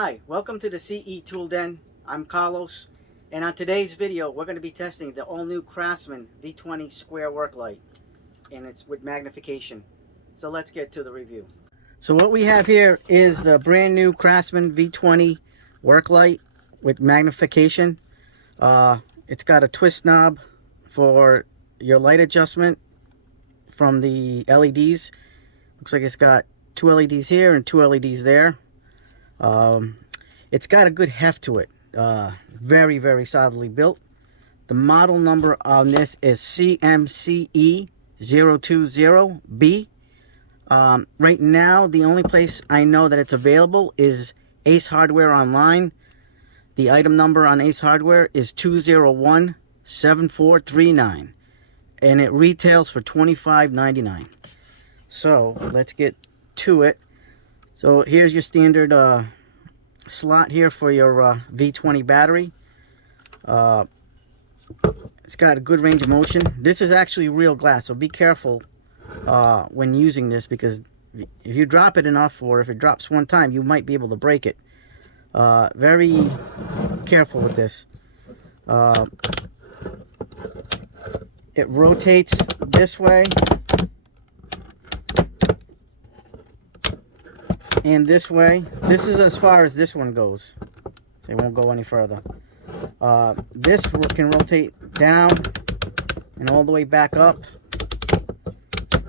Hi, welcome to the CE Tool Den. I'm Carlos, and on today's video we're going to be testing the all-new Craftsman v20 square work light, and it's with magnification. So let's get to the review. So what we have here is the brand new Craftsman v20 work light with magnification. It's got a twist knob for your light adjustment from the LEDs. Looks like it's got two LEDs here and two LEDs there. It's got a good heft to it. Very, very solidly built. The model number on this is CMCE020B. Right now, the only place I know that it's available is Ace Hardware online. The item number on Ace Hardware is 2017439, and it retails for $25.99. So let's get to it. So here's your standard slot here for your V20 battery. It's got a good range of motion. This is actually real glass, so be careful when using this, because if you drop it enough, or if it drops one time, you might be able to break it. Very careful with this. It rotates this way and this way. This is as far as this one goes, so it won't go any further. This can rotate down and all the way back up.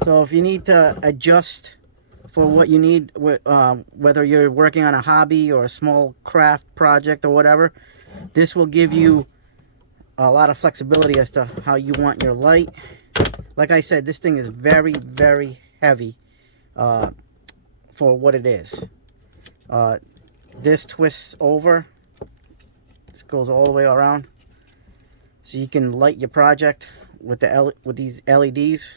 So if you need to adjust for what you need, whether you're working on a hobby or a small craft project or whatever, this will give you a lot of flexibility as to how you want your light. Like I said, this thing is very, very heavy for what it is. This twists over. This goes all the way around, so you can light your project with these LEDs.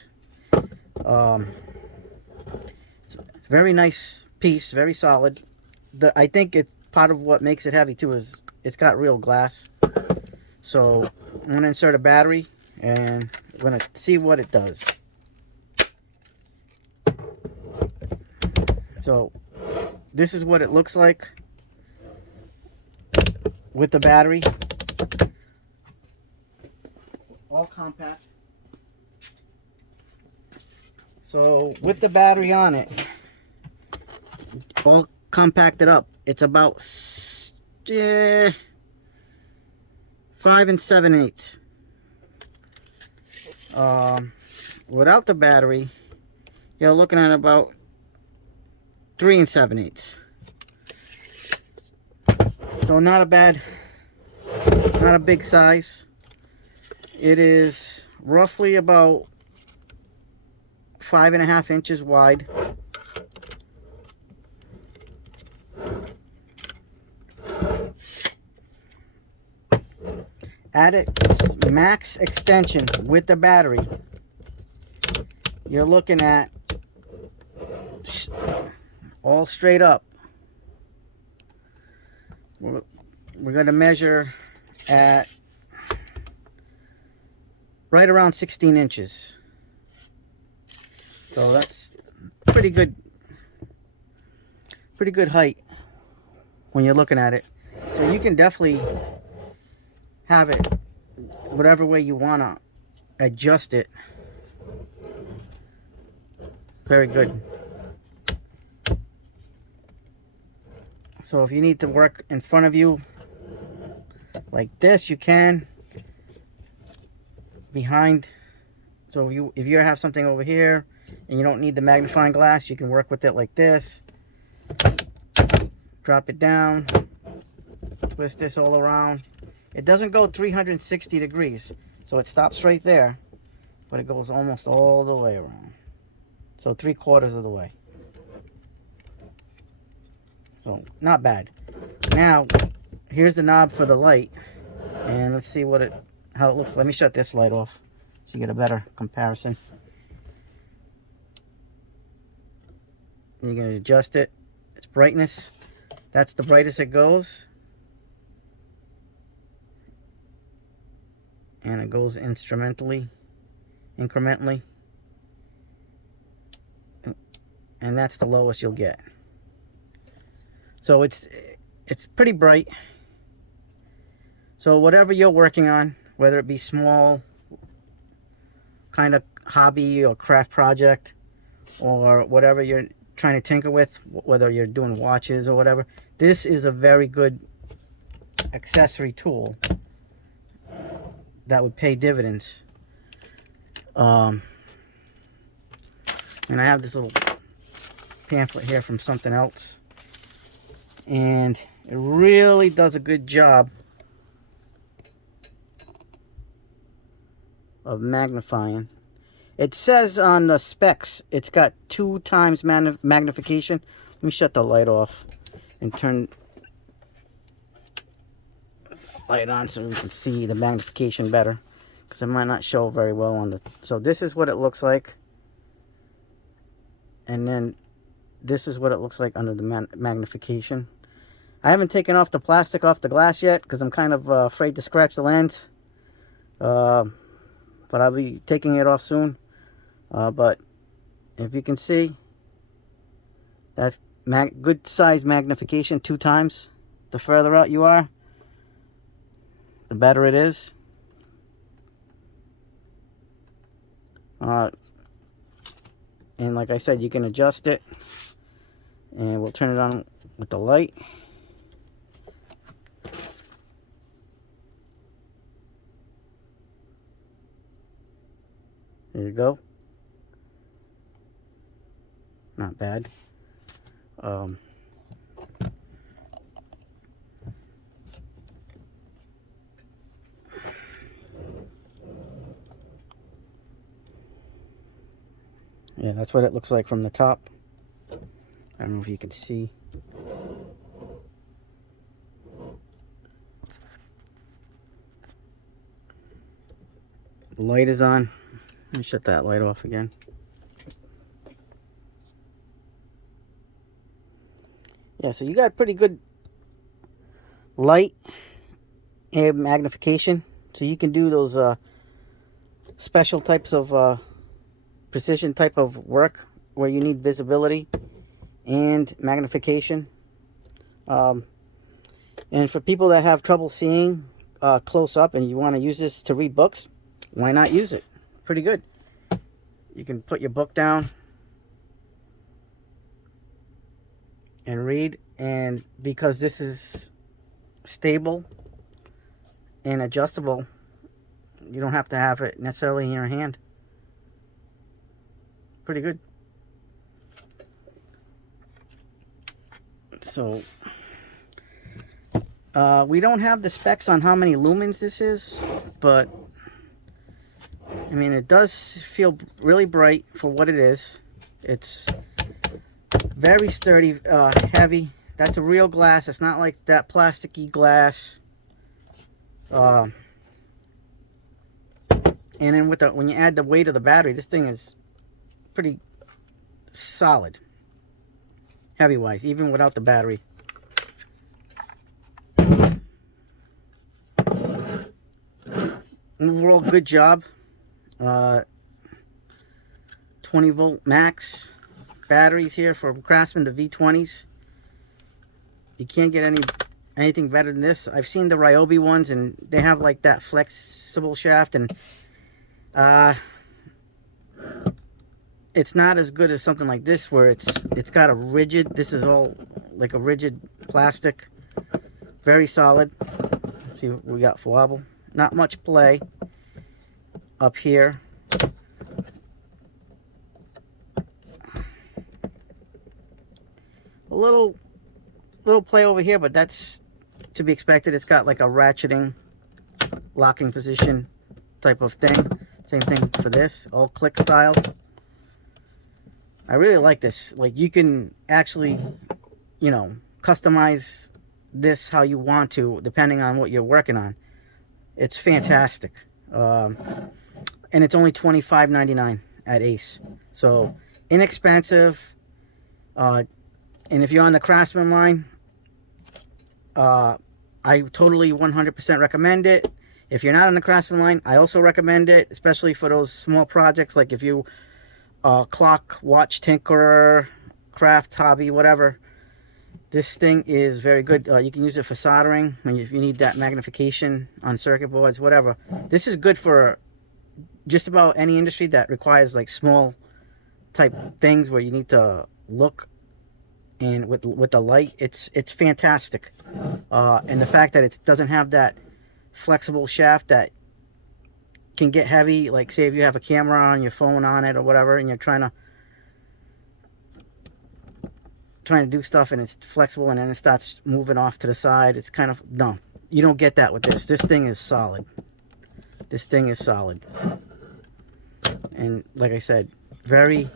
It's a very nice piece, very solid. I think it's part of what makes it heavy too is it's got real glass. So I'm going to insert a battery and we're going to see what it does. So this is what it looks like with the battery. All compact. So with the battery on it, all compacted up, it's about 5 7/8. Without the battery, you're looking at about 3 7/8. So not a big size. It is roughly about 5.5 inches wide. At its max extension with the battery, you're looking at all straight up. We're going to measure at right around 16 inches. So that's pretty good height when you're looking at it. So you can definitely have it whatever way you want to adjust it. Very good. So if you need to work in front of you like this, you can. Behind, so if you have something over here and you don't need the magnifying glass, you can work with it like this. Drop it down, twist this all around. It doesn't go 360 degrees, so it stops right there, but it goes almost all the way around. So 3/4 of the way. So not bad. Now here's the knob for the light, and let's see how it looks. Let me shut this light off so you get a better comparison. You're going to adjust its brightness. That's the brightest it goes, and it goes incrementally, and that's the lowest you'll get. So it's pretty bright. So whatever you're working on, whether it be small kind of hobby or craft project, or whatever you're trying to tinker with, whether you're doing watches or whatever, this is a very good accessory tool that would pay dividends. And I have this little pamphlet here from something else, and it really does a good job of magnifying. It says on the specs it's got 2 times magnification. Let me shut the light off and turn the light on so we can see the magnification better, because it might not show very well on the... So this is what it looks like, and then this is what it looks like under the magnification. I haven't taken off the plastic off the glass yet because I'm kind of afraid to scratch the lens, but I'll be taking it off soon. But if you can see, that's good size magnification, 2 times. The further out you are, the better it is. And like I said, you can adjust it, and we'll turn it on with the light. There you go. Not bad. Yeah, that's what it looks like from the top. I don't know if you can see. The light is on. Let me shut that light off again. Yeah, so you got pretty good light and magnification. So you can do those special types of precision type of work where you need visibility and magnification. And for people that have trouble seeing close up and you want to use this to read books, why not use it? Pretty good. You can put your book down and read, and because this is stable and adjustable, you don't have to have it necessarily in your hand. Pretty good. So we don't have the specs on how many lumens this is, but I mean, it does feel really bright for what it is. It's very sturdy, heavy. That's a real glass. It's not like that plasticky glass. And then with when you add the weight of the battery, this thing is pretty solid, heavy wise, even without the battery. Overall, good job. 20 volt max batteries here from Craftsman, the V20s. You can't get anything better than this. I've seen the Ryobi ones, and they have like that flexible shaft, and it's not as good as something like this where it's got a rigid... This is all like a rigid plastic, very solid. Let's see what we got for wobble. Not much play up here. A little play over here, but that's to be expected. It's got like a ratcheting, locking position type of thing. Same thing for this, all click style. I really like this. Like, you can actually, you know, customize this how you want to, depending on what you're working on. It's fantastic. And it's only $25.99 at Ace. So inexpensive. And if you're on the Craftsman line, I totally 100% recommend it. If you're not on the Craftsman line, I also recommend it, especially for those small projects, like if you clock, watch, tinkerer, craft, hobby, whatever. This thing is very good. You can use it for soldering if you need that magnification on circuit boards, whatever. This is good for just about any industry that requires like small type things where you need to look, and with the light, it's fantastic. And the fact that it doesn't have that flexible shaft that can get heavy, like say if you have a camera on your phone on it or whatever, and you're trying to do stuff and it's flexible and then it starts moving off to the side. It's kind of, no, you don't get that with this. This thing is solid. This thing is solid. And like I said, very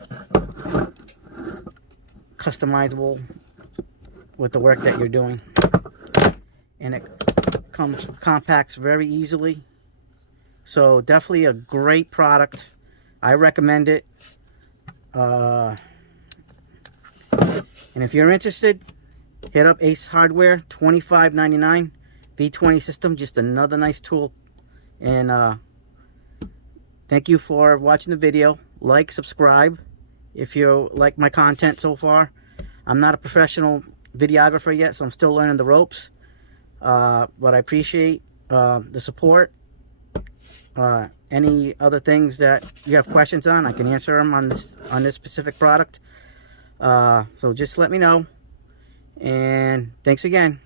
customizable with the work that you're doing. And it compacts very easily. So definitely a great product. I recommend it. And if you're interested, hit up Ace Hardware, $25.99, V20 system, just another nice tool. And thank you for watching the video. Like, subscribe if you like my content so far. I'm not a professional videographer yet, so I'm still learning the ropes. But I appreciate the support. Any other things that you have questions on, I can answer them on this specific product. So just let me know, and thanks again.